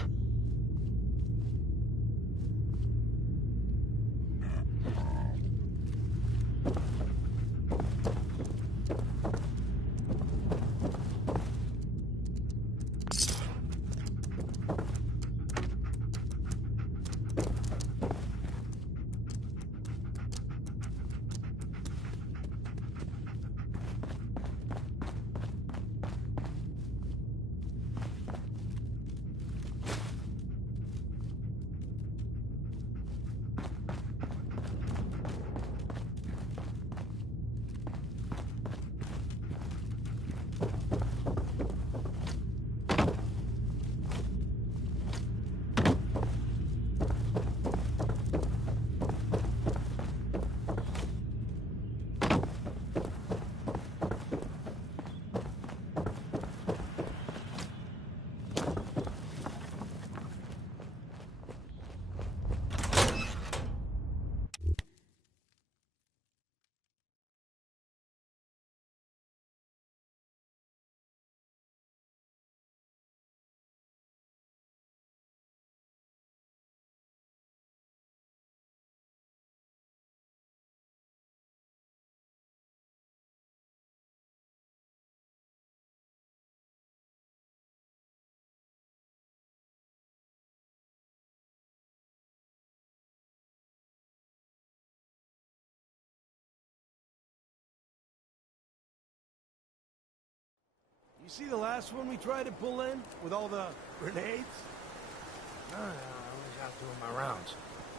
You see the last one we tried to pull in? With all the grenades? No, I was out doing my rounds.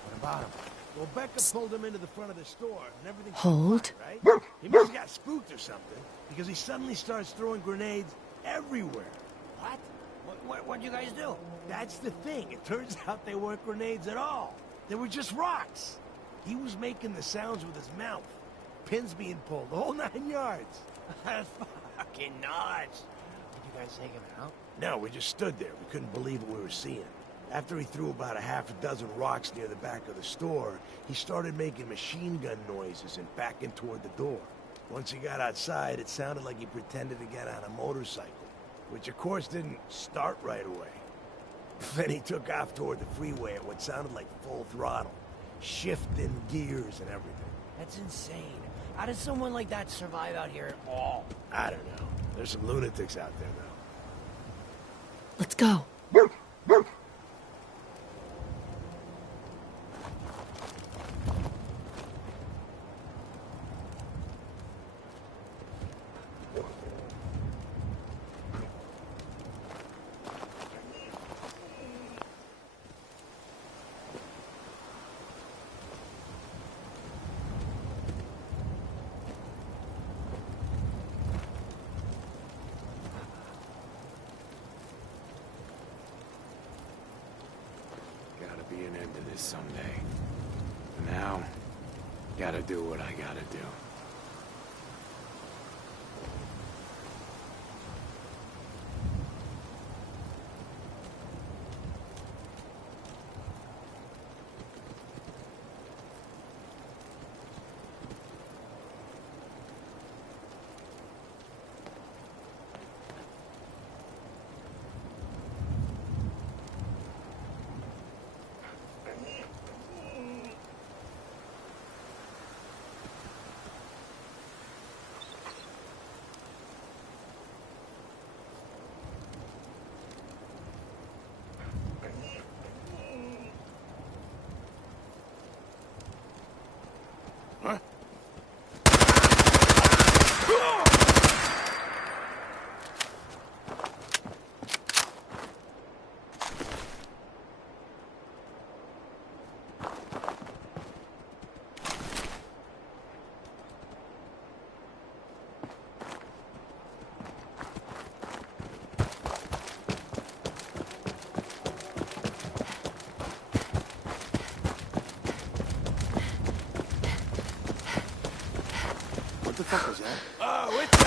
What about him? Well, Becca pulled him into the front of the store, and everything... Hold. Right? He must have got spooked or something, because he suddenly starts throwing grenades everywhere. What? What'd you guys do? That's the thing. It turns out they weren't grenades at all. They were just rocks. He was making the sounds with his mouth. Pins being pulled, the whole 9 yards. That's fucking nuts. Did you guys take him out? No, we just stood there. We couldn't believe what we were seeing. After he threw about a half a dozen rocks near the back of the store, he started making machine gun noises and backing toward the door. Once he got outside, it sounded like he pretended to get on a motorcycle, which of course didn't start right away. Then he took off toward the freeway at what sounded like full throttle, shifting gears and everything. That's insane. How does someone like that survive out here at all? I don't know. There's some lunatics out there, though. Let's go. Gotta be an end to this someday. For now, gotta do what I gotta do. What the fuck was that? Oh, it's...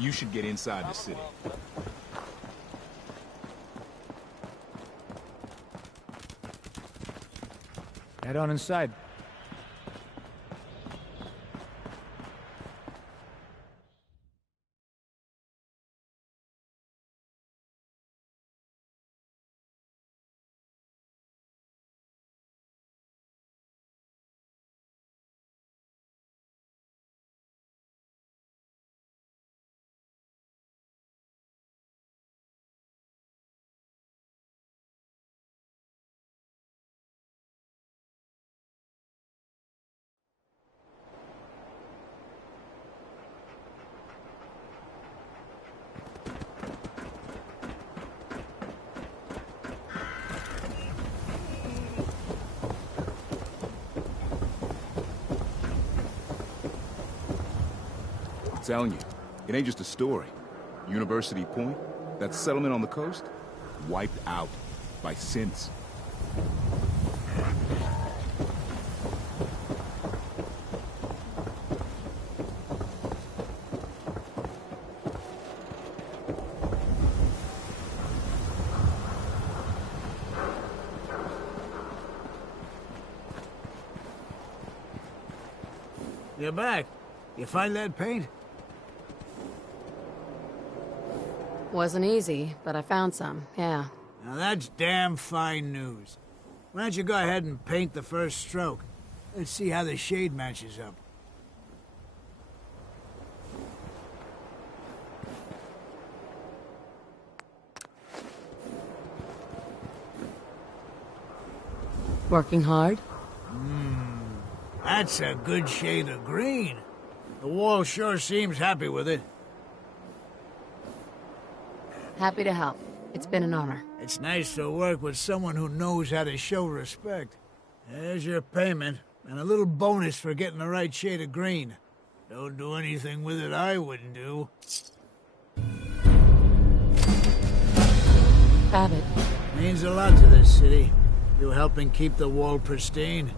You should get inside the city. Head on inside. I'm telling you, it ain't just a story. University Point, that settlement on the coast, wiped out by synths. You're back. You find that paint? Wasn't easy, but I found some, yeah. Now that's damn fine news. Why don't you go ahead and paint the first stroke? Let's see how the shade matches up. Working hard? That's a good shade of green. The wall sure seems happy with it. Happy to help. It's been an honor. It's nice to work with someone who knows how to show respect. There's your payment, and a little bonus for getting the right shade of green. Don't do anything with it I wouldn't do. Have it. Means a lot to this city. You helping keep the wall pristine.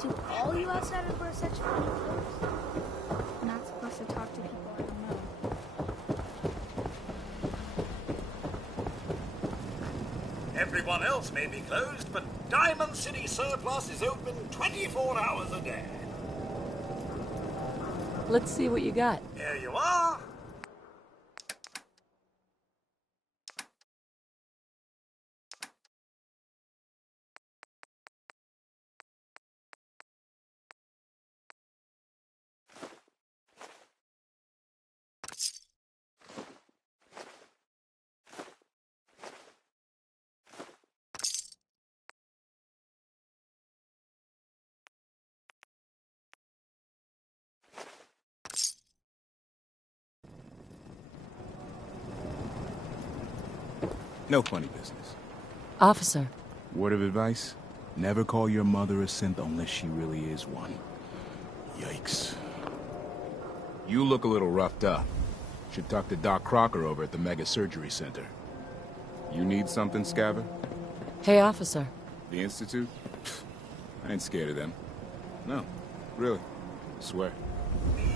Do all you outsiders wear such funny clothes? I'm not supposed to talk to people I don't know. Everyone else may be closed, but Diamond City Surplus is open 24 hours a day. Let's see what you got. Here you are. No funny business. Officer. Word of advice? Never call your mother a synth unless she really is one. Yikes. You look a little roughed up. Should talk to Doc Crocker over at the Mega Surgery Center. You need something, Scaver? Hey, officer. The Institute? I ain't scared of them. No, really. Swear. The